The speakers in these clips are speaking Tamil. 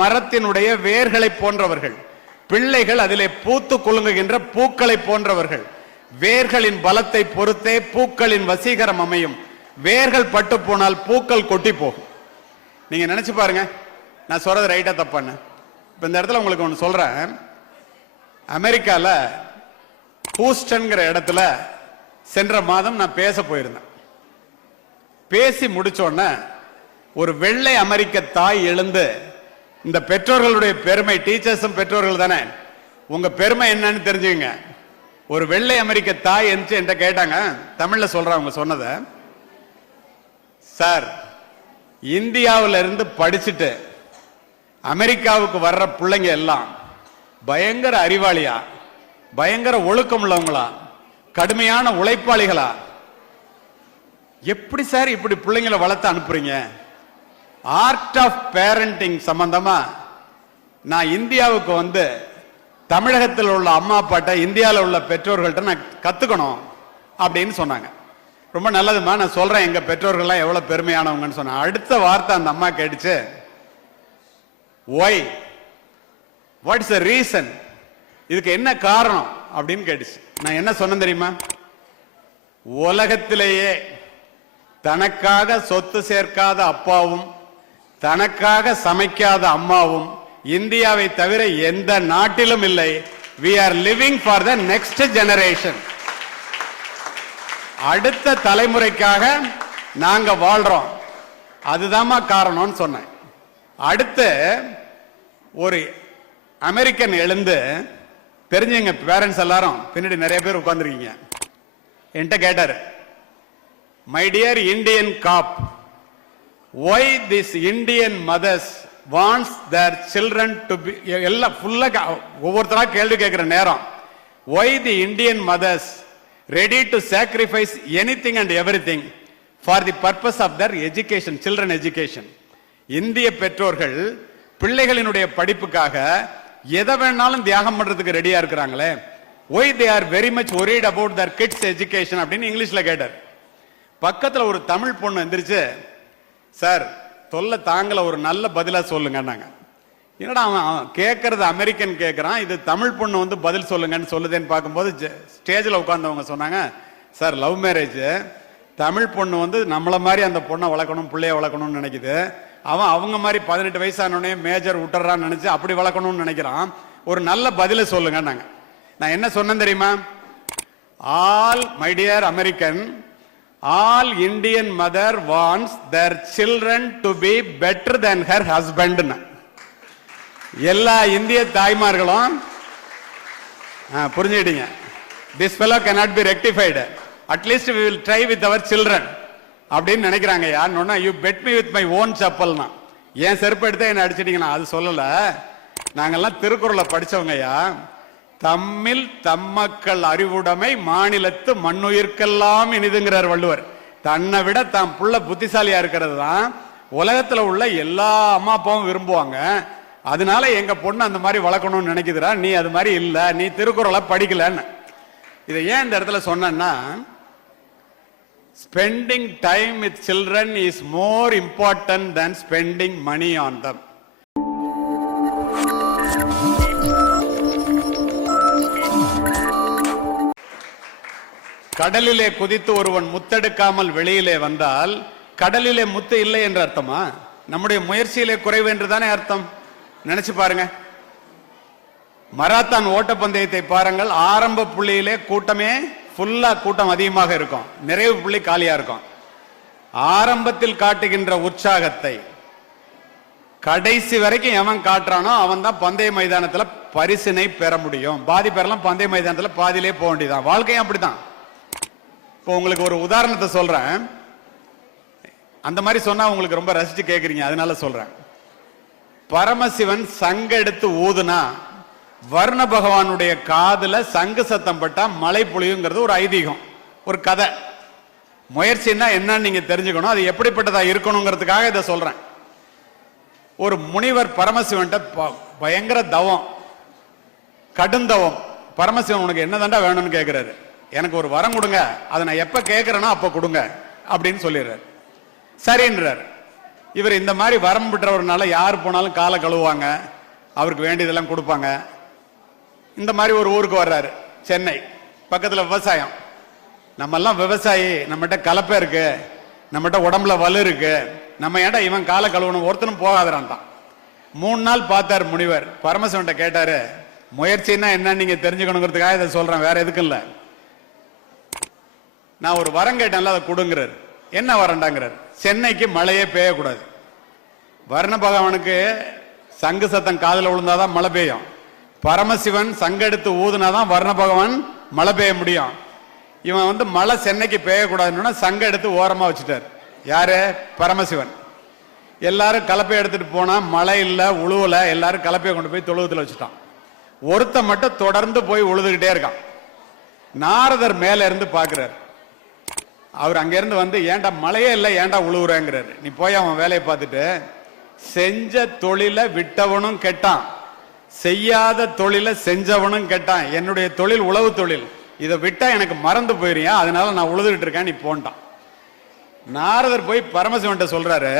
மரத்தினுடைய வேர்களை போன்றவர்கள், பிள்ளைகள் அதிலே பூத்து குலுங்குகின்ற பூக்களை போன்றவர்கள். வேர்களின் பலத்தை பொறுத்தே பூக்களின் வசீகரம் அமையும். வேர்கள் பட்டு போனால் பூக்கள் கொட்டி போகும். நீங்க நினைச்சு பாருங்க, நான் சொல்றது ரைட்டா தப்பான்னு. இப்ப இந்த இடத்துல உங்களுக்கு ஒன்று சொல்றேன். அமெரிக்கால ஹூஸ்டன்கிற இடத்துல சென்ற மாதம் நான் பேச போயிருந்தேன். பேசி முடிச்சோடனே ஒரு வெள்ளை அமெரிக்க தாய் எழுந்து, இந்த பெற்றோர்களுடைய பெருமை, டீச்சர்ஸும் பெற்றோர்கள் தானே, உங்க பெருமை என்னன்னு தெரிஞ்சுங்க. ஒரு வெள்ளை அமெரிக்க தாய் என்கிட்ட கேட்டாங்க, தமிழ்ல சொல்றாங்க அவங்க சொன்னதை. சார், இந்தியாவில இருந்து படிச்சுட்டு அமெரிக்காவுக்கு வர்ற பிள்ளைங்க எல்லாம் பயங்கர அறிவாளியா, பயங்கர ஒழுக்கம் உள்ளவங்களா, கடுமையான உழைப்பாளிகளா, எப்படி சார் இப்படி பிள்ளைங்களை வளர்த்து அனுப்புறீங்க? ஆர்ட் ஆஃப் பேரண்டிங் சம்பந்தமா நான் இந்தியாவுக்கு வந்து தமிழகத்தில் உள்ள அம்மா அப்பாட்ட, இந்தியாவில் உள்ள பெற்றோர்கள்ட்ட நான் கத்துக்கணும் அப்படின்னு சொன்னாங்க. ரொம்ப நல்லதுமா, நான் சொல்றேன் எங்க பெற்றோர்கள்லாம் எவ்வளவு பெருமையானவங்கன்னு சொன்னேன். அடுத்த வார்த்தை அந்த அம்மா கேட்டுச்சு, why, what is the reason, இதுக்கு என்ன காரணம் அப்படின்னு கேட்டுச்சு. நான் என்ன சொன்னேன் தெரியுமா? உலகத்திலேயே தனக்காக சொத்து சேர்க்காத அப்பாவும் தனக்காக சமைக்காத அம்மாவும் இந்தியாவை தவிர எந்த நாட்டிலும் இல்லை. we are living for the next generation. அடுத்த தலைமுறைக்காக நாங்க வாழ்றோம், அதுதான் காரணம்னு சொன்னேன். அடுத்து ஒரு அமெரிக்கன் எழுந்து, தெரிஞ்சுங்க பேரண்ட்ஸ் எல்லாரும் பின்னாடி நிறைய பேர் உட்கார்ந்துருக்கீங்க, என்கிட்ட கேட்டாரு, my dear Indian cop, why this Indian mothers wants their children to be, எல்லாம் ஃபுல்லா ஒவ்வொருத்தரா கேள்வி கேட்கிற நேரம், why the Indian mothers ready to sacrifice anything and everything for the purpose of their education, children education. இந்திய பெற்றோர்கள் பிள்ளைகளினுடைய படிப்புக்காக எதை வேணாலும் தியாகம் பண்றதுக்கு ரெடியா இருக்கிறாங்களே, why they are very much worried about their kids education அப்படின்னு இங்கிலீஷ்ல கேட்டார். பக்கத்துல ஒரு தமிழ் பொண்ணு எந்திரிச்சு, சார் தொல்லை தாங்கல, ஒரு நல்ல பதிலா சொல்லுங்க. என்னடா அவன் கேட்கறது அமெரிக்கன் கேட்கறான், இது தமிழ் பொண்ணு வந்து பதில் சொல்லுங்கன்னு சொல்லுதேன்னு பார்க்கும்போது ஸ்டேஜில் உட்கார்ந்தவங்க சொன்னாங்க, சார் லவ் மேரேஜ், தமிழ் பொண்ணு வந்து நம்மள மாதிரி அந்த பொண்ணை வளர்க்கணும், பிள்ளைய வளர்க்கணும்னு நினைக்குது. அவன் அவங்க மாதிரி 18 வயசானோடனே மேஜர் விட்டுறான்னு நினைச்சு அப்படி வளர்க்கணும்னு நினைக்கிறான், ஒரு நல்ல பதில சொல்லுங்க. நான் என்ன சொன்னேன் தெரியுமா? All my dear American, all Indian mother wants their children to be better than her husband. எல்லா இந்திய தாய்மார்களும் புரிஞ்சுக்கிட்டீங்க, this fellow cannot be rectified, at least we will try with our children அப்படின்னு நினைக்கிறாங்க. யாருன்னா, you bet me with my own chappalனா, ஏன் செருப்பு எடுத்தா என்ன அடிச்சிட்டீங்கன்னா, அது சொல்லல, நாங்கெல்லாம் திருக்குறளை படிச்சவங்கயா. தம்மில் தம்மக்கள் அறிவுடைமை மாநிலத்து மண்ணுயிர்க்கெல்லாம் இனிதுங்கிறார் வள்ளுவர். தன்னை விட தாம் புள்ள புத்திசாலியா இருக்கிறது தான் உலகத்துல உள்ள எல்லா அம்மா அப்பாவும் விரும்புவாங்க. அதனால எங்க பொண்ணு அந்த மாதிரி வளர்க்கணும்னு நினைக்குதுரா, நீ அது மாதிரி இல்ல, நீ திருக்குறளை படிக்கலன்னு. இதை ஏன் இந்த இடத்துல சொன்னா, spending time with children is more important than spending money on them. கடலிலே குதித்து ஒருவன் முத்தெடுக்காமல் வெளியிலே வந்தால் கடலிலே முத்து இல்லை என்று அர்த்தமா? நம்முடைய முயற்சியிலே குறைவு என்று தானே அர்த்தம். நினைச்சு பாருங்க, மராத்தான் ஓட்டப்பந்தயத்தை பாருங்கள், ஆரம்ப புள்ளியிலே கூட்டமே ஃபுல்லா கூட்டம் அதிகமாக இருக்கும், நிறைவு புள்ளி காலியா இருக்கும். ஆரம்பத்தில் காட்டுகின்ற உற்சாகத்தை கடைசி வரைக்கும் எவன் காட்டுறானோ அவன் தான் பந்தய மைதானத்தில் பரிசினை பெற முடியும். பாதி பேரெல்லாம் பந்தய மைதானத்தில் பாதியிலே போக வேண்டியதான். வாழ்க்கையும் அப்படிதான். இப்போ உங்களுக்கு ஒரு உதாரணத்தை சொல்றேன், அந்த மாதிரி சொன்னா உங்களுக்கு ரொம்ப ரசிச்சு கேட்குறீங்க, அதனால சொல்றேன். பரமசிவன் சங்க எடுத்து ஊதுனா வர்ண பகவானுடைய காதுல சங்கு சத்தம் பட்டா மழை பொழியுங்கிறது ஒரு ஐதீகம், ஒரு கதை. முயற்சின்னா என்னன்னு நீங்க தெரிஞ்சுக்கணும், அது எப்படிப்பட்டதா இருக்கணுங்கிறதுக்காக இதை சொல்றேன். ஒரு முனிவர் பரமசிவன்ட்ட பயங்கர தவம், கடுந்தவம். பரமசிவன் உனக்கு என்ன தாண்டா வேணும்னு கேட்கிறாரு. எனக்கு ஒரு வரம் கொடுங்க, அதை நான் எப்ப கேட்கிறேனோ அப்ப கொடுங்க அப்படின்னு சொல்லிடுறாரு. சரின்றார். இவர் இந்த மாதிரி வரம்பு பெற்றவர்னால யார் போனாலும் காலை கழுவுவாங்க, அவருக்கு வேண்டியதெல்லாம் கொடுப்பாங்க. இந்த மாதிரி ஒரு ஊருக்கு வர்றாரு, சென்னை பக்கத்துல விவசாயம். நம்ம எல்லாம் விவசாயி, நம்மகிட்ட கலப்பை இருக்கு, நம்மகிட்ட உடம்புல வலு இருக்கு, நம்ம ஏன்டா இவன் காலை கழுவணும், ஒருத்தனும் போகாதான். 3 நாள் பார்த்தார் முனிவர். பரமசிவன்ட்ட கேட்டாரு, முயற்சின்னா என்ன நீங்க தெரிஞ்சுக்கணுங்கிறதுக்காக இதை சொல்றேன், வேற எதுக்கும் இல்ல. நான் ஒரு வரம் கேட்டேன்ல, அதை கொடுங்கிறார். என்ன வரண்டாங்கிறார்? சென்னைக்கு மழையே பெய்யக்கூடாது. வர்ண பகவானுக்கு சங்கு சத்தம் காதல விழுந்தாதான் மழை பெய்யும். பரமசிவன் சங்கெடுத்து ஊதுனாதான் வர்ண பகவான் மழை பெய்ய முடியும். இவன் மழை சென்னைக்கு பெய்யக்கூடாதுன்னா சங்க எடுத்து ஓரமா வச்சுட்டார். யாரு? பரமசிவன். எல்லாரும் கலப்பை எடுத்துட்டு போனா மழை இல்ல, உழுவல, எல்லாரும் கலப்பையை கொண்டு போய் தொழுவத்துல வச்சுட்டான். ஒருத்த மட்டும் தொடர்ந்து போய் உழுதுகிட்டே இருக்கான். நாரதர் மேல இருந்து பாக்குறாரு. அவர் அங்க இருந்து ஏன்டா மழையே இல்லை, ஏன்டா உழுவுறேங்கிறாரு. நீ போய் அவன் வேலையை பார்த்துட்டு, செஞ்ச தொழிலை விட்டவனும் கெட்டான், செய்யாத தொழிலை செஞ்சவனும் கெட்டான். என்னுடைய தொழில் உழவு தொழில், இதை விட்டா எனக்கு மறந்து போயிருயா, அதனால நான் உழுதுகிட்டு இருக்கேன், நீ போன்ட்டான். நாரதர் போய் பரமசிவன்ட்ட சொல்றாரு,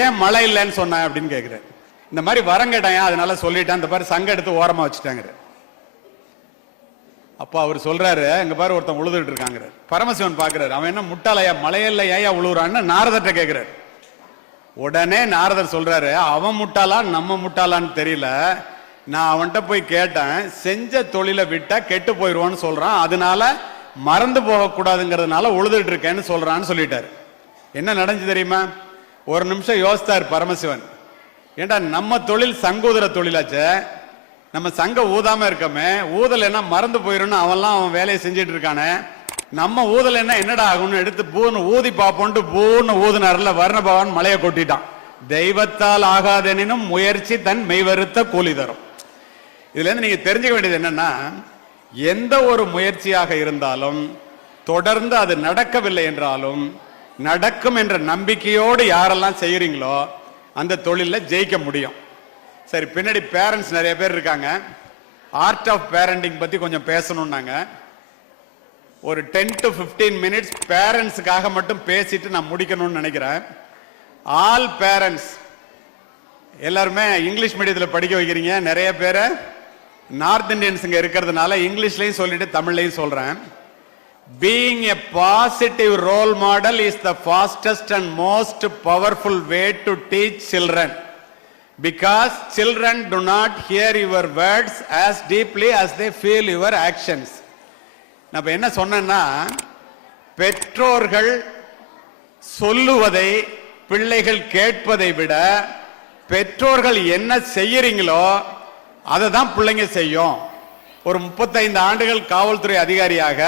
ஏன் மழை இல்லைன்னு சொன்ன அப்படின்னு கேட்கிறாரு. இந்த மாதிரி வரம் கேட்டான், அதனால சொல்லிட்டான், இந்த மாதிரி சங்க எடுத்து ஓரமா வச்சுட்டாங்க. அப்ப அவர் சொல்றாரு, இங்க பாரு ஒருத்தன் உழுதுகிட்டு இருக்காங்க. பரமசிவன் பாக்குறாரு, அவன் என்ன முட்டாளையா, மழையில்ல ஏயா உழுவுறான்னு நாரதர்கிட்ட கேட்கிறாரு. உடனே நாரதர் சொல்றாரு, அவன் முட்டாளா நம்ம முட்டாளான்னு தெரியல, நான் அவன்கிட்ட போய் கேட்டேன், செஞ்ச தொழிலை விட்டா கெட்டு போயிடுவான்னு சொல்றான், அதனால மறந்து போக கூடாதுங்கிறதுனால உழுதுட்டு இருக்கேன்னு சொல்றான்னு சொல்லிட்டாரு. என்ன நடந்துச்சு தெரியுமா? ஒரு நிமிஷம் யோசித்தார் பரமசிவன். ஏண்டா நம்ம தொழில் சங்கூதுற தொழிலாச்சே, நம்ம சங்க ஊதாம இருக்கமே, ஊதல் என்ன மறந்து போயிடும், அவன் வேலையை செஞ்சிட்டு இருக்கானே, நம்ம ஊதல் என்ன என்னடா ஆகும்னு எடுத்து பூன்னு ஊதி பார்ப்போன்ட்டு பூன்னு ஊதுனார்ல, வர்ண பகவான் மலையை கொட்டிட்டான். தெய்வத்தால் ஆகாதெனினும் முயற்சி தன் மெய்வருத்த கூலி தரும். இதுல இருந்து நீங்க தெரிஞ்சுக்க வேண்டியது என்னன்னா, எந்த ஒரு முயற்சியாக இருந்தாலும் தொடர்ந்து அது நடக்கவில்லை என்றாலும் நடக்கும் என்ற நம்பிக்கையோடு யாரெல்லாம் செய்யறீங்களோ அந்த தொழில ஜெயிக்க முடியும். சரி, பின்னாடி பேரண்ட்ஸ் நிறைய பேர் இருக்காங்க. ஆர்ட் ஆஃப் பேரண்டிங் பத்தி கொஞ்சம் பேசணும்னாங்க. ஒரு 10 to 15 மினிட்ஸ் பேரண்ட்ஸுக்காக மட்டும் பேசிட்டு நான் முடிக்கணும்னு நினைக்கிறேன். ஆல் பேரண்ட்ஸ் எல்லாருமே இங்கிலீஷ் மீடியத்தில் படிக்க வைக்கிறீங்க. நிறைய பேரை நார்த் இந்தியன்ஸ் இங்க இருக்கிறதுனால இங்கிலீஷ்லையும் சொல்லிட்டு தமிழ்லையும் சொல்றேன். Being a positive role model is the fastest and most powerful way to teach children, because children do not hear your words as deeply as they feel your actions. நான் என்ன சொன்னேன்னா, பெற்றோர்கள் சொல்லுவதை பிள்ளைகள் கேட்பதை விட பெற்றோர்கள் என்ன செய்யறீங்களோ அதை தான் பிள்ளைங்க செய்யும். ஒரு 35 ஆண்டுகள் காவல்துறை அதிகாரியாக,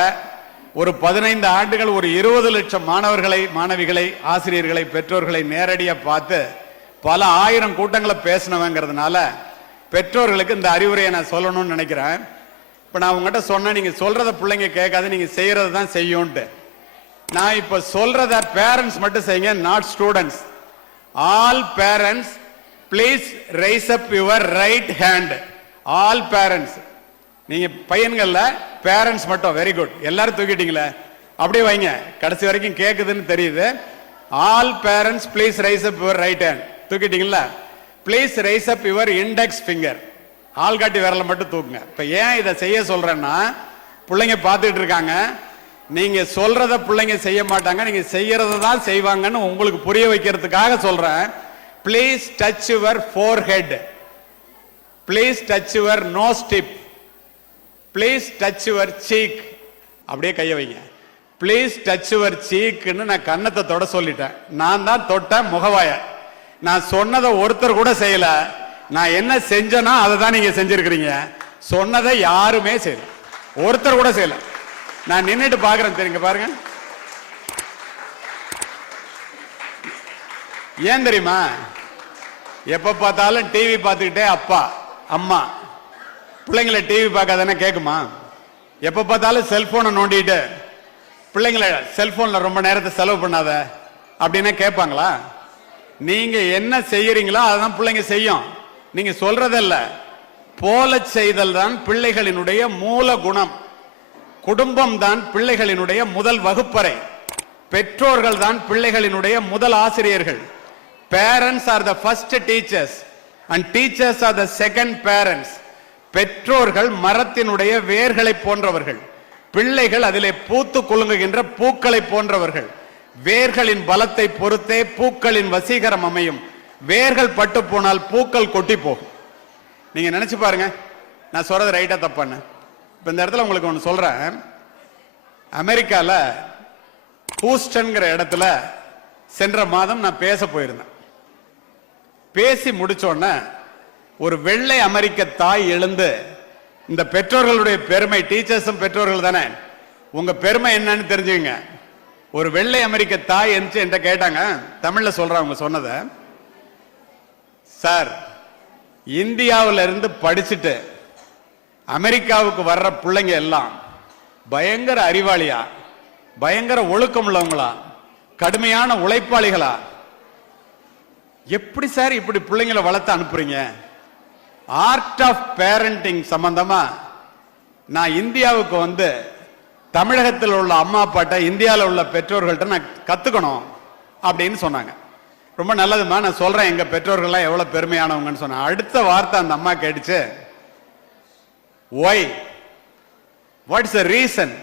ஒரு 15 ஆண்டுகள் ஒரு 20 லட்சம் மாணவர்களை, மாணவிகளை, ஆசிரியர்களை, பெற்றோர்களை நேரடியா பார்த்து பல ஆயிரம் கூட்டங்களை பேசினவங்கிறதுனால பெற்றோர்களுக்கு இந்த அறிவுரையை நான் சொல்லணும்னு நினைக்கிறேன். இப்ப நான் உங்ககிட்ட சொன்ன, நீங்க சொல்றத பிள்ளைங்க கேட்காது, நீங்க செய்யறது தான் செய்யும்ட்டு. நான் இப்ப சொல்றத பேரண்ட்ஸ் மட்டும் செய்யுங்க, not students. All parents please raise up your right hand. All parents, நீங்க பையன்கள்ல பேரண்ட்ஸ் மட்டும், வெரி குட், எல்லாரும் தூக்கிட்டீங்களே, அப்படியே வைங்க, கடைசி வரைக்கும் கேக்குதுன்னு தெரியுது. All parents please raise up your right hand. தூக்கிட்டீங்களா? Please raise up your index finger. ஆள்காட்டி விரலை மட்டும் தூக்குங்க. இப்ப ஏன் இதை செய்ய சொல்றேன்னா, பிள்ளைங்க பார்த்துட்டு இருக்காங்க, நீங்க சொல்றத பிள்ளைங்க செய்ய மாட்டாங்க, நீங்க செய்யறத தான் செய்வாங்கன்னு உங்களுக்கு புரிய வைக்கிறதுக்காக சொல்றேன். Please touch your forehead, please touch your nose tip, please touch your cheek. அப்படியே கைய வைங்க. ப்ளீஸ் டச் யுவர் சீக்னு நான் கன்னத்தை தொட சொல்லிட்டேன். நான் தான் தொட்ட முகவாய. நான் சொன்னதை ஒருத்தர் கூட செய்யல. நான் என்ன செஞ்சேன்னா அதை தான் நீங்க செஞ்சிருக்கிறீங்க. சொன்னதை யாருமே செய்யல, ஒருத்தர் கூட செய்யல. நான் நின்னுட்டு பாக்குறேன், தெரியுங்க பாருங்க. ஏன் தெரியுமா? எப்ப பார்த்தாலும் டிவி பார்த்துக்கிட்டே அப்பா அம்மா, பிள்ளைங்களை டிவி பார்க்காதானே கேட்குமா? எப்ப பார்த்தாலும் செல்போனை நோண்டிட்டு பிள்ளைங்களை செல்போன்ல ரொம்ப நேரத்தை செலவு பண்ணாத அப்படின்னா கேட்பாங்களா? நீங்க என்ன செய்யறீங்களோ அதான் பிள்ளைங்க செய்யும். நீங்க சொல்றதல்ல, போல செய்தல் தான் பிள்ளைகளினுடைய மூல குணம். குடும்பம் தான் பிள்ளைகளினுடைய முதல் வகுப்பறை. பெற்றோர்கள் தான் பிள்ளைகளினுடைய முதல் ஆசிரியர்கள். Parents are the first teachers and teachers are the second parents. பெற்றோர்கள் மரத்தினுடைய வேர்களை போன்றவர்கள், பிள்ளைகள் அதிலே பூத்து குலுங்குகின்ற பூக்களை போன்றவர்கள். வேர்களின் பலத்தை பொறுத்தே பூக்களின் வசீகரம் அமையும். வேர்கள் பட்டு போனால் பூக்கள் கொட்டி போகும். நீங்க நினைச்சு பாருங்க, நான் சொல்றது ரைட்டா தப்பான்னு. இப்ப இந்த இடத்துல உங்களுக்கு ஒன்று சொல்றேன். அமெரிக்கால ஹூஸ்டன்ங்கிற இடத்துல சென்ற மாதம் நான் பேச போயிருந்தேன். பேசி முடிச்சோடனே ஒரு வெள்ளை அமெரிக்க தாய் எழுந்து, இந்த பெற்றோர்களுடைய பெருமை, டீச்சர்ஸும் பெற்றோர்கள் தானே, உங்க பெருமை என்னன்னு தெரிஞ்சுங்க. ஒரு வெள்ளை அமெரிக்க தாய் என்கிட்ட கேட்டாங்க, தமிழ்ல சொல்றாங்க அவங்க சொன்னதை. சார், இந்தியாவில இருந்து படிச்சுட்டு அமெரிக்காவுக்கு வர்ற பிள்ளைங்க எல்லாம் பயங்கர அறிவாளியா, பயங்கர ஒழுக்கம் உள்ளவங்களா, கடுமையான உழைப்பாளிகளா, எப்படி சார் இப்படி பிள்ளைங்களை வளர்த்து அனுப்புறீங்க? ஆர்ட் ஆஃப் பேரண்டிங் சம்பந்தமா நான் இந்தியாவுக்கு வந்து தமிழகத்தில் உள்ள அம்மா அப்பாட்ட, இந்தியாவில் உள்ள பெற்றோர்கள்ட்ட நான் கத்துக்கணும் அப்படின்னு சொன்னாங்க. ரொம்ப நல்லதுமா, நான் சொல்றேன் எங்க பெற்றோர்கள்லாம் எவ்வளவு பெருமையானவங்கன்னு சொன்னேன். அடுத்த வார்த்தை அந்த அம்மா கேட்டுச்சு, ஒய், வாட்ஸ் த ரீசன்,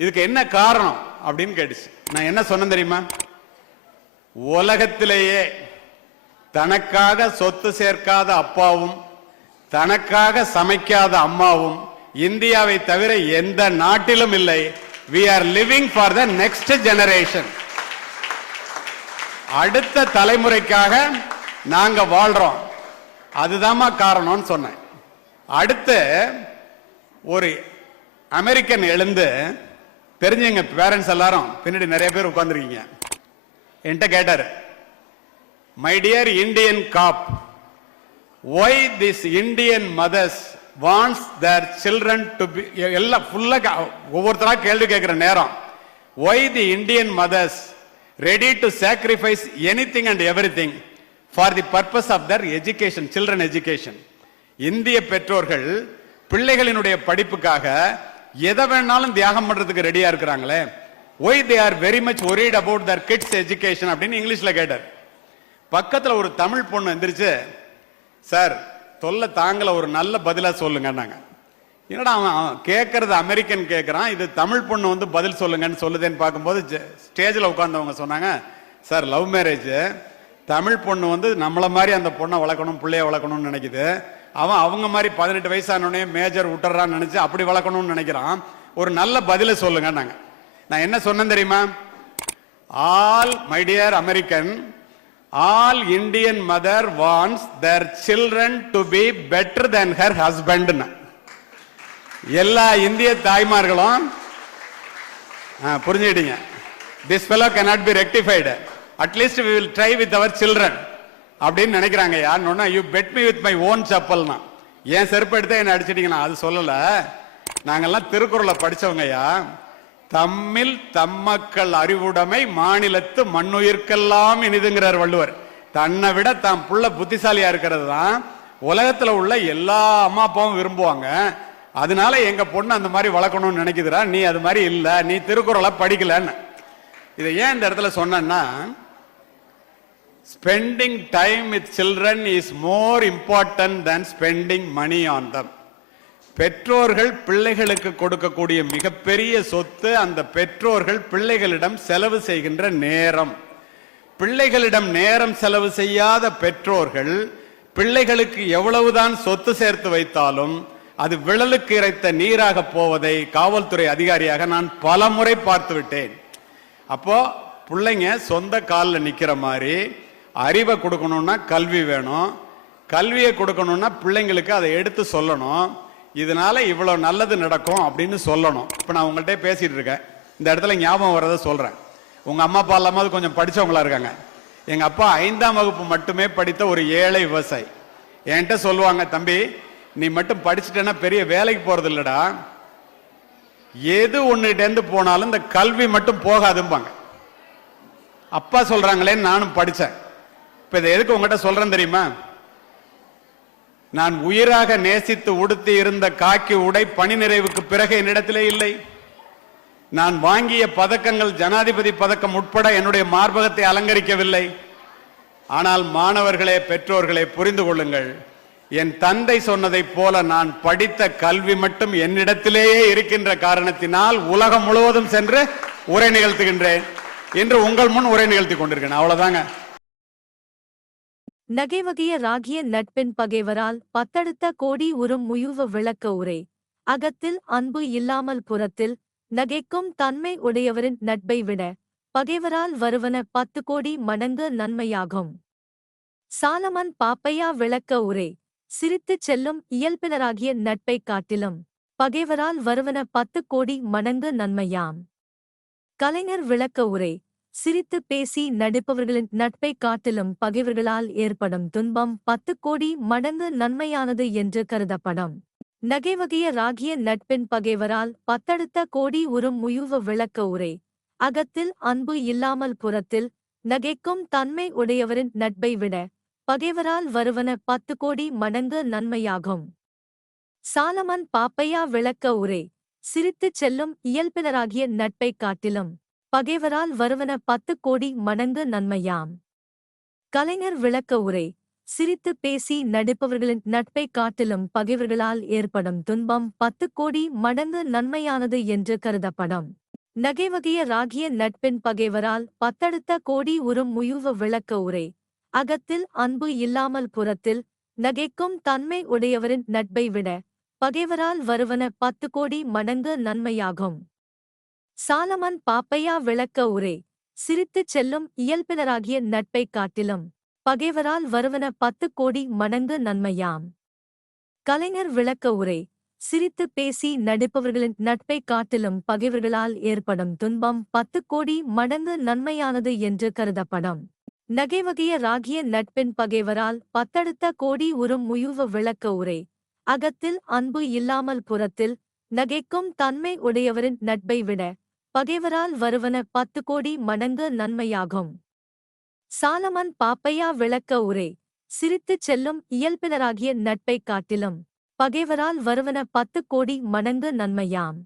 இதுக்கு என்ன காரணம் அப்படின்னு கேட்டுச்சு. நான் என்ன சொன்னேன் தெரியுமா? உலகத்திலேயே தனக்காக சொத்து சேர்க்காத அப்பாவும் தனக்காக சமைக்காத அம்மாவும் இந்தியாவை தவிர எந்த நாட்டிலும் இல்லை. we are living for the next generation. அடுத்த தலைமுறைக்காக நாங்க வாழ்றோம், அதுதாம்மா காரணம்னு சொன்னேன். அடுத்து ஒரு அமெரிக்கன் எழுந்து, தெரிஞ்சவங்க பேரண்ட்ஸ் எல்லாரும் பின்னாடி நிறைய பேர் உட்கார்ந்துருக்கீங்க, என்கிட்ட கேட்டாரு, my dear Indian cop, why this Indian mothers wants their children to be, எல்லாம் ஃபுல்லா ஒவ்வொருத்தரா கேள்வி கேட்கிற நேரம், why the Indian mothers ready to sacrifice anything and everything for the purpose of their education, children education. இந்திய பெற்றோர்கள் பிள்ளைகளினுடைய படிப்புக்காக எதை வேணாலும் தியாகம் பண்றதுக்கு ரெடியா இருக்கிறாங்களே, why they are very much worried about their kids education அப்படின்னு இங்கிலீஷ்ல கேட்டார். பக்கத்துல ஒரு தமிழ் பொண்ணு எந்திரிச்சு, சார் தொல்லை தாங்கல, ஒரு நல்ல பதிலா சொல்லுங்க. என்னடா அவன் கேட்கறது அமெரிக்கன் கேட்கறான், இது தமிழ் பொண்ணு வந்து பதில் சொல்லுங்கன்னு சொல்லுதேன்னு பார்க்கும்போது ஸ்டேஜில் உட்கார்ந்தவங்க சொன்னாங்க, சார் லவ் மேரேஜ், தமிழ் பொண்ணு வந்து நம்மள மாதிரி அந்த பொண்ணை வளர்க்கணும், பிள்ளைய வளர்க்கணும்னு நினைக்குது. அவன் அவங்க மாதிரி 18 வயசானோடனே மேஜர் விட்டுறான்னு நினைச்சு அப்படி வளர்க்கணும்னு நினைக்கிறான், ஒரு நல்ல பதில சொல்லுங்க. நான் என்ன சொன்னேன் தெரியுமா? All my dear American, all Indian mother wants their children to be better than her husband. எல்லா இந்திய தாய்மார்களும் புரிஞ்சுக்கிட்டீங்க, this fellow cannot be rectified, at least we will try with our children அப்படின்னு நினைக்கிறாங்க. யாருன்னா, you bet me with my own chappalனா, ஏன் செருப்பு எடுத்தா என்ன அடிச்சிட்டீங்கன்னா அது சொல்லல. நாங்கெல்லாம் திருக்குறளை படிச்சவங்கயா, தம்மில் தம்மக்கள் அறிவுடைமை மாநிலத்து மண்ணுயிர்க்கெல்லாம் இனிதுங்கிறார் வள்ளுவர். தன்னை விட தாம் புள்ள புத்திசாலியா இருக்கிறது தான் உலகத்துல உள்ள எல்லா அம்மா அப்பாவும் விரும்புவாங்க. அதனால எங்க பொண்ணு அந்த மாதிரி வளர்க்கணும்னு நினைக்குதுரா, நீ அது மாதிரி இல்ல, நீ திருக்குறளை படிக்கலன்னு. இதை ஏன் இந்த இடத்துல சொன்னா, spending time with children is more important than spending money on them. பெற்றோர்கள் பிள்ளைகளுக்கு கொடுக்கக்கூடிய மிகப்பெரிய சொத்து அந்த பெற்றோர்கள் பிள்ளைகளிடம் செலவு செய்கின்ற நேரம். பிள்ளைகளிடம் நேரம் செலவு செய்யாத பெற்றோர்கள் பிள்ளைகளுக்கு எவ்வளவுதான் சொத்து சேர்த்து வைத்தாலும் அது விழலுக்கு இறைத்த நீராக போவதை காவல்துறை அதிகாரியாக நான் பல முறை பார்த்து விட்டேன். அப்போ பிள்ளைங்க சொந்த காலில் நிக்கிற மாதிரி அறிவை கொடுக்கணும்னா கல்வி வேணும், கல்வியை கொடுக்கணும்னா பிள்ளைங்களுக்கு அதை எடுத்து சொல்லணும், இதனால இவ்வளவு நல்லது நடக்கும் அப்படின்னு சொல்லணும். இப்ப நான் உங்கள்கிட்ட பேசிட்டு இருக்கேன், இந்த இடத்துல ஞாபகம் வர்றதை சொல்றேன். உங்க அம்மா அப்பா இல்லாமல் கொஞ்சம் படிச்சவங்களா இருக்காங்க. எங்க அப்பா 5ஆம் வகுப்பு மட்டுமே படித்த ஒரு ஏழை விவசாயி. என்கிட்ட சொல்லுவாங்க, தம்பி நீ மட்டும் படிச்சுட்டேன்னா பெரிய வேலைக்கு போறது இல்லடா, எது ஒன்னுட்டேந்து போனாலும் இந்த கல்வி மட்டும் போகாதும்பாங்க. அப்பா சொல்றாங்களேன்னு நானும் படிச்சேன். இப்ப இதை எதுக்கு உங்ககிட்ட சொல்றேன் தெரியுமா? நான் உயிராக நேசித்து உடுத்தி இருந்த காக்கி உடை பணி நிறைவுக்கு பிறகு என்னிடத்திலே இல்லை. நான் வாங்கிய பதக்கங்கள் ஜனாதிபதி பதக்கம் உட்பட என்னுடைய மார்பகத்தை அலங்கரிக்கவில்லை. ஆனால் மாணவர்களே, பெற்றோர்களே, புரிந்து கொள்ளுங்கள். என் தந்தை சொன்னதைப் போல நான் படித்த கல்வி மட்டும் என்னிடத்திலேயே இருக்கின்ற காரணத்தினால் உலகம் முழுவதும் சென்று உரை நிகழ்த்துகின்றேன் என்று உங்கள் முன் உரை நிகழ்த்தி கொண்டிருக்கேன். அவ்வளவுதாங்க. நகைவகிய ராகிய நட்பின் பகைவரால் பத்தடுத்த கோடி உறும் முயுவ விளக்க உரை. அகத்தில் அன்பு இல்லாமல் புறத்தில் நகைக்கும் தன்மை உடையவரின் நட்பை விட பகைவரால் வருவன 10 கோடி மடங்கு நன்மையாகும். சாலமன் பாப்பையா விளக்க உரை. சிரித்துச் செல்லும் இயல்பினராகிய நட்பைக் காட்டிலும் பகைவரால் வருவன 10 கோடி மடங்கு நன்மையாம். கலைஞர் விளக்க உரை. சிரித்து பேசி நடிப்பவர்களின் நட்பைக் காட்டிலும் பகைவர்களால் ஏற்படும் துன்பம் 10 கோடி மடங்கு நன்மையானது என்று கருதப்படும். நகைவகிய ராகிய நட்பின் பகைவரால் பத்தடுத்த கோடி உறும் முயுவ விளக்க உரை. அகத்தில் அன்பு இல்லாமல் புறத்தில் நகைக்கும் தன்மை உடையவரின் நட்பை விட பகைவரால் வருவன 10 கோடி மடங்கு நன்மையாகும். சாலமன் பாப்பையா விளக்க உரை. சிரித்துச் செல்லும் இயல்பினராகிய நட்பைக் காட்டிலும் பகைவரால் வருவன 10 கோடி மடங்கு நன்மையாம். கலைஞர் விளக்க உரை. சிரித்து பேசி நடிப்பவர்களின் நட்பைக் காட்டிலும் பகைவர்களால் ஏற்படும் துன்பம் 10 கோடி மடங்கு நன்மையானது என்று கருதப்படும். நகைவகிய ராகிய நட்பின் பகைவரால் பத்தடுத்த கோடி உறும் முயுவ விளக்க உரை. அகத்தில் அன்பு இல்லாமல் புறத்தில் நகைக்கும் தன்மை உடையவரின் நட்பை விட பகைவரால் வருவன 10 கோடி மடங்கு நன்மையாகும். சாலமன் பாப்பையா விளக்க உரை. சிரித்துச் செல்லும் இயல்பினராகிய நட்பைக் காட்டிலும் பகைவரால் வருவன 10 கோடி மடங்கு நன்மையாம். கலைஞர் விளக்க உரை. சிரித்து பேசி நடிப்பவர்களின் நட்பைக் காட்டிலும் பகைவர்களால் ஏற்படும் துன்பம் 10 கோடி மடங்கு நன்மையானது என்று கருதப்படும். நகைவகிய ராகிய நட்பின் பகைவரால் பத்தடுத்த கோடி உறும் முயுவ விளக்க உரை. அகத்தில் அன்பு இல்லாமல் புறத்தில் நகைக்கும் தன்மை உடையவரின் நட்பை விட பகைவரால் வருவன 10 கோடி மடங்கு நன்மையாகும். சாலமன் பாப்பையா விளக்க உரை. சிரித்துச் செல்லும் இயல்பினராகிய நட்பைக் காட்டிலும் பகைவரால் வருவன 10 கோடி மடங்கு நன்மையாம்.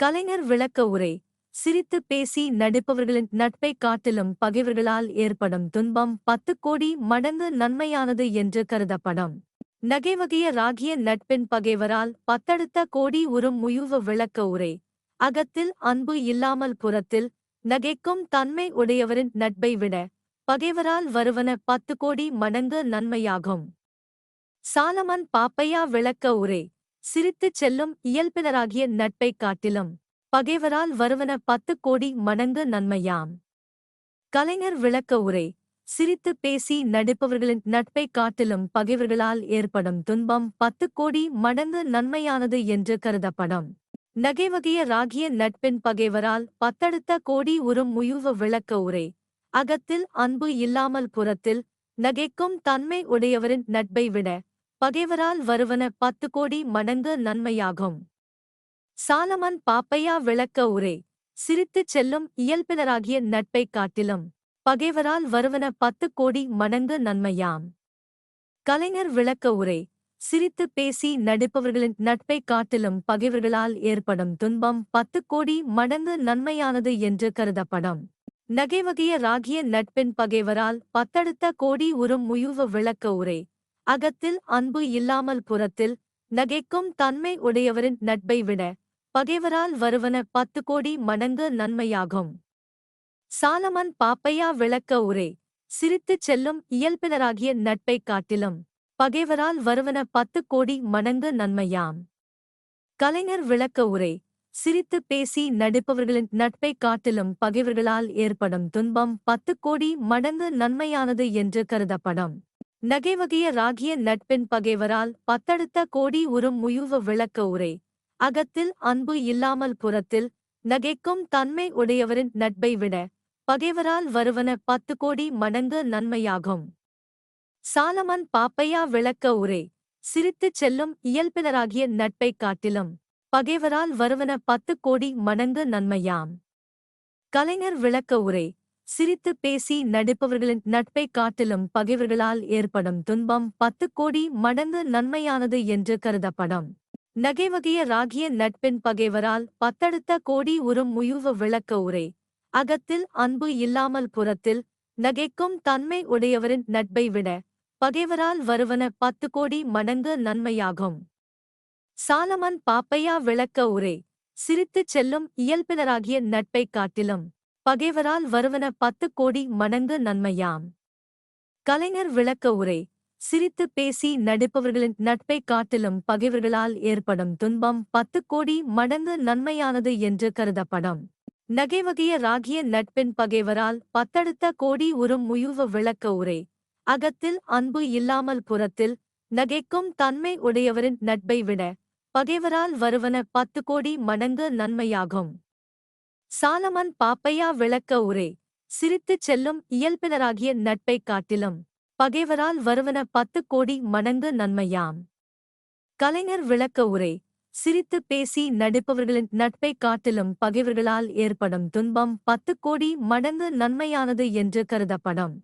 கலைஞர் விளக்க உரை. சிரித்து பேசி நடிப்பவர்களின் நட்பைக் காட்டிலும் பகைவர்களால் ஏற்படும் துன்பம் 10 கோடி மடங்கு நன்மையானது என்று கருதப்படும். நகைவகிய ராகிய நட்பின் பகைவரால் பத்தடுத்த கோடி உறும் முயுவ விளக்க உரை. அகத்தில் அன்பு இல்லாமல் புறத்தில் நகைக்கும் தன்மை உடையவரின் நட்பை விட பகைவரால் வருவன 10 கோடி மடங்கு நன்மையாகும். சாலமன் பாப்பையா விளக்க உரை. சிரித்துச் செல்லும் இயல்பினராகிய நட்பைக் காட்டிலும் பகைவரால் வருவன 10 கோடி மடங்கு நன்மையாம். கலைஞர் விளக்க உரை. சிரித்து பேசி நடிப்பவர்களின் நட்பைக் காட்டிலும் பகைவர்களால் ஏற்படும் துன்பம் 10 கோடி மடங்கு நன்மையானது என்று கருதப்படும். நகைவகிய ராகிய நட்பின் பகைவரால் பத்தடுத்த கோடி உறும் முயுவ விளக்க உரை. அகத்தில் அன்பு இல்லாமல் புறத்தில் நகைக்கும் தன்மை உடையவரின் நட்பை விட பகைவரால் வருவன 10 கோடி மடங்கு நன்மையாகும். சாலமன் பாப்பையா விளக்க உரை. சிரித்துச் செல்லும் இயல்பினராகிய நட்பைக் காட்டிலும் பகைவரால் வருவன 10 கோடி மடங்கு நன்மையாம். கலைஞர் விளக்க உரை. சிரித்து பேசி நடிப்பவர்களின் நட்பைக் காட்டிலும் பகைவர்களால் ஏற்படும் துன்பம் 10 கோடி மடங்கு நன்மையானது என்று கருதப்படும். நகைவகிய ராகிய நட்பின் பகைவரால் பத்தடுத்த கோடி உறும் முயுவ விளக்க உரை. அகத்தில் அன்பு இல்லாமல் புறத்தில் நகைக்கும் தன்மை உடையவரின் நட்பை விட பகைவரால் வருவன 10 கோடி மடங்கு நன்மையாகும். சாலமன் பாப்பையா விளக்க உரை. சிரித்துச் செல்லும் இயல்பினராகிய நட்பைக் காட்டிலும் பகைவரால் வருவன 10 கோடி மடங்கு நன்மையாம். கலைஞர் விளக்க உரை. சிரித்து பேசி நடிப்பவர்களின் நட்பைக் காட்டிலும் பகைவர்களால் ஏற்படும் துன்பம் 10 கோடி மடங்கு நன்மையானது என்று கருதப்படும். நகைவகிய ராகிய நட்பின் பகைவரால் பத்தடுத்த கோடி உறும் முயுவ விளக்க உரை. அகத்தில் அன்பு இல்லாமல் புறத்தில் நகைக்கும் தன்மை உடையவரின் நட்பை விட பகைவரால் வருவன 10 கோடி மடங்கு நன்மையாகும். சாலமன் பாப்பையா விளக்க உரை. சிரித்துச் செல்லும் இயல்பினராகிய நட்பைக் காட்டிலும் பகைவரால் வருவன 10 கோடி மடங்கு நன்மையாம். கலைஞர் விளக்க உரை. சிரித்து பேசி நடிப்பவர்களின் நட்பைக் காட்டிலும் பகைவர்களால் ஏற்படும் துன்பம் 10 கோடி மடங்கு நன்மையானது என்று கருதப்படும். நகைவகிய ராகிய நட்பின் பகைவரால் பத்தடுத்த கோடி உறும் முயுவ விளக்க உரை. அகத்தில் அன்பு இல்லாமல் புறத்தில் நகைக்கும் தன்மை உடையவரின் நட்பை விட பகைவரால் வருவன 10 கோடி மடங்கு நன்மையாகும். சாலமன் பாப்பையா விளக்க உரை. சிரித்துச் செல்லும் இயல்பினராகிய நட்பைக் காட்டிலும் பகைவரால் வருவன 10 கோடி மடங்கு நன்மையாம். கலைஞர் விளக்க உரை. சிரித்துப் பேசி நடிப்பவர்களின் நட்பைக் காட்டிலும் பகைவர்களால் ஏற்படும் துன்பம் 10 கோடி மடங்கு நன்மையானது என்று கருதப்படும். நகைவகைய ராகிய நட்பின் பகைவரால் பத்தடுத்த கோடி உறும் முயுவ விளக்க உரை. அகத்தில் அன்பு இல்லாமல் புறத்தில் நகைக்கும் தன்மை உடையவரின் நட்பை விட பகைவரால் வருவன 10 கோடி மடங்கு நன்மையாகும். சாலமன் பாப்பையா விளக்க உரை. சிரித்துச் செல்லும் இயல்பினராகிய நட்பைக் காட்டிலும் பகைவரால் வருவன 10 கோடி மடங்கு நன்மையாம். கலைஞர் விளக்க உரை. சிரித்துப் பேசி நடிப்பவர்களின் நட்பைக் காட்டிலும் பகைவர்களால் ஏற்படும் துன்பம் 10 கோடி மடங்கு நன்மையானது என்று கருதப்படும்.